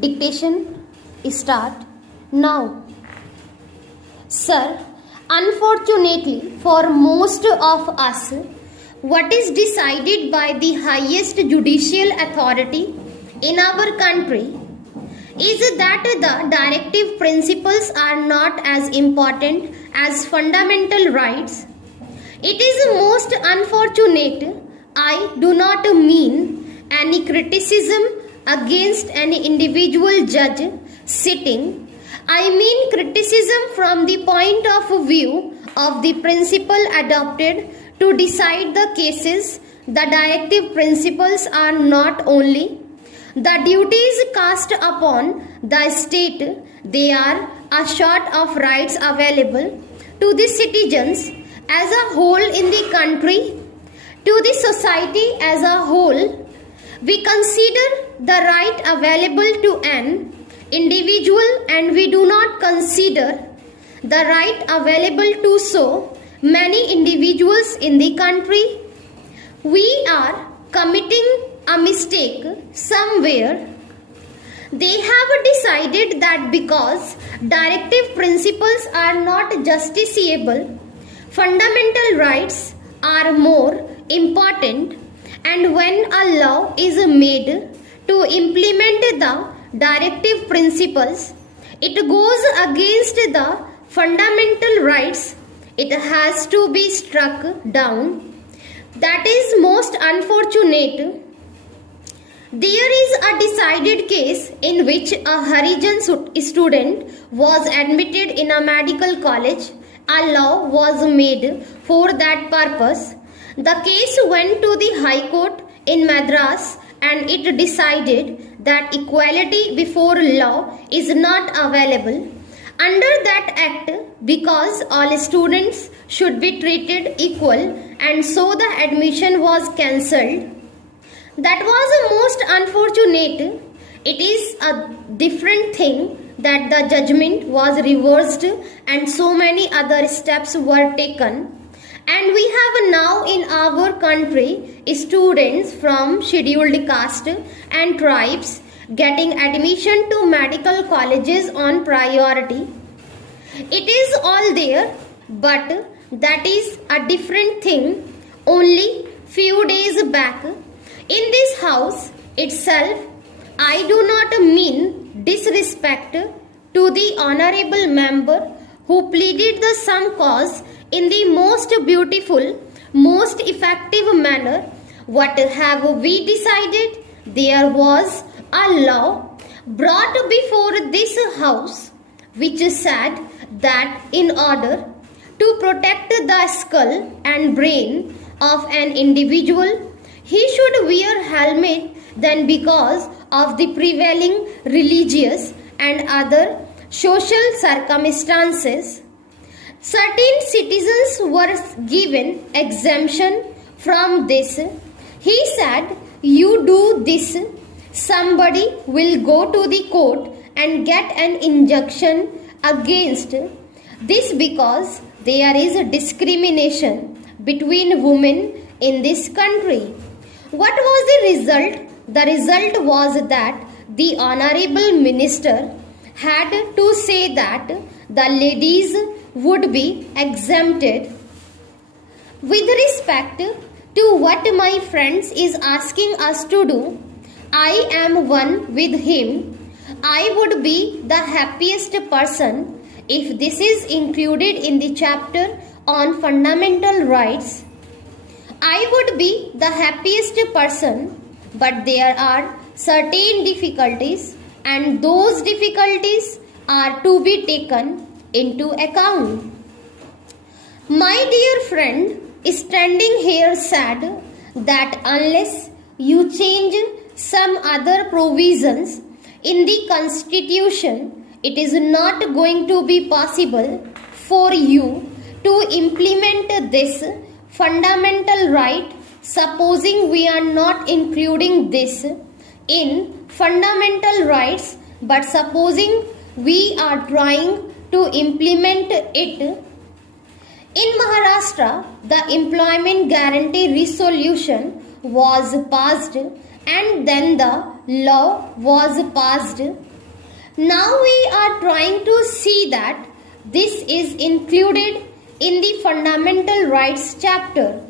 Dictation start now. Sir, unfortunately for most of us, what is decided by the highest judicial authority in our country is that the directive principles are not as important as fundamental rights. It is most unfortunate. I do not mean any criticism against any individual judge sitting. I mean criticism from the point of view of the principle adopted to decide the cases. The directive principles are not only the duties cast upon the state, they are a sort of rights available to the citizens as a whole in the country, to the society as a whole. We consider the right available to an individual and we do not consider the right available to so many individuals in the country. We are committing a mistake somewhere. They have decided that because directive principles are not justiciable, fundamental rights are more important, and when a law is made to implement the directive principles, it goes against the fundamental rights, it has to be struck down. That is most unfortunate. There is a decided case in which a Harijan student was admitted in a medical college. A law was made for that purpose. The case went to the High Court in Madras and it decided that equality before law is not available under that act because all students should be treated equal, and so the admission was cancelled. That was most unfortunate. It is a different thing that the judgment was reversed and so many other steps were taken. And we have now in our country students from scheduled caste and tribes getting admission to medical colleges on priority. It is all there, but that is a different thing. Only few days back in this house itself, I do not mean disrespect to the honorable member who pleaded the some cause in the most beautiful, most effective manner. What have we decided? There was a law brought before this house which said that in order to protect the skull and brain of an individual, he should wear helmet. Then because of the prevailing religious and other social circumstances, certain citizens were given exemption from this. He said, you do this, somebody will go to the court and get an injunction against this because there is a discrimination between women in this country. What was the result? The result was that the honorable minister had to say that the ladies would be exempted. With respect to what my friends is asking us to do, I am one with him. I would be the happiest person if this is included in the chapter on fundamental rights. I would be the happiest person, but there are certain difficulties and those difficulties are to be taken into account. My dear friend standing here said that unless you change some other provisions in the constitution, it is not going to be possible for you to implement this fundamental right. Supposing we are not including this in fundamental rights, but supposing we are trying to implement it. In Maharashtra, the employment guarantee resolution was passed and then the law was passed. Now we are trying to see that this is included in the Fundamental Rights chapter.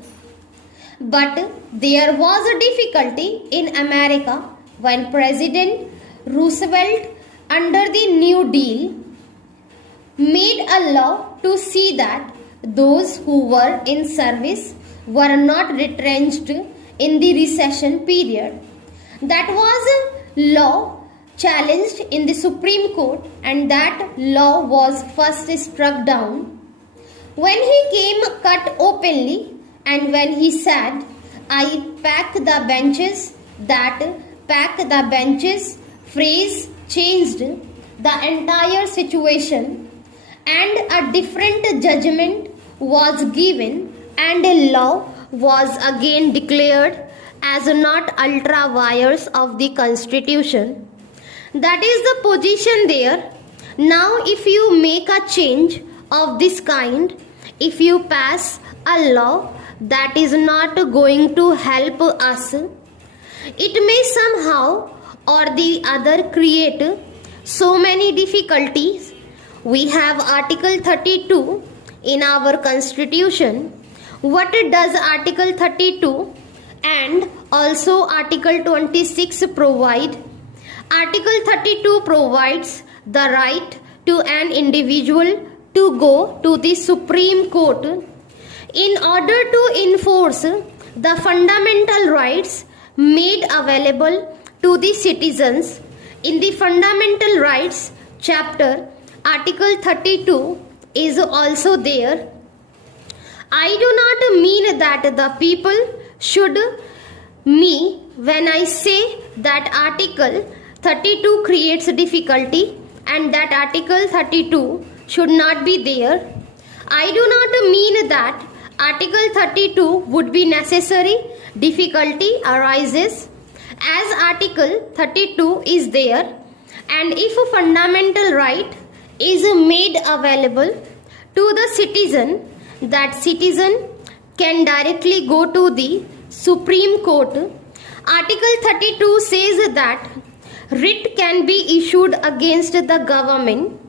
But there was a difficulty in America when President Roosevelt, under the New Deal, made a law to see that those who were in service were not retrenched in the recession period. That was a law challenged in the Supreme Court, and that law was first struck down. When he came cut openly and when he said, "I pack the benches," that "pack the benches" phrase changed the entire situation, and a different judgment was given, and a law was again declared as not ultra vires of the Constitution. That is the position there. Now if you make a change of this kind, if you pass a law that is not going to help us, it may somehow or the other create so many difficulties. We have Article 32 in our Constitution. What does Article 32 and also Article 26 provide? Article 32 provides the right to an individual to go to the Supreme Court in order to enforce the fundamental rights made available to the citizens. In the Fundamental Rights chapter, Article 32 is also there. I do not mean that the people should me when I say that Article 32 creates difficulty and that Article 32 should not be there. I do not mean that Article 32 would be necessary. Difficulty arises as Article 32 is there, and if a fundamental right is made available to the citizen, that citizen can directly go to the Supreme Court. Article 32 says that writ can be issued against the government.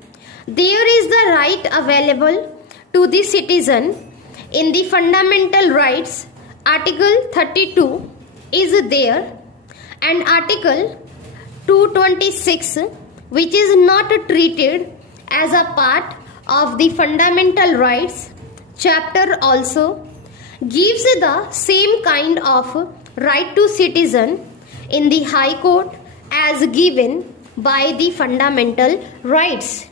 There is the right available to the citizen in the Fundamental Rights. Article 32 is there, and Article 226, which is not treated as a part of the Fundamental Rights chapter, also gives the same kind of right to citizen in the High Court as given by the Fundamental Rights.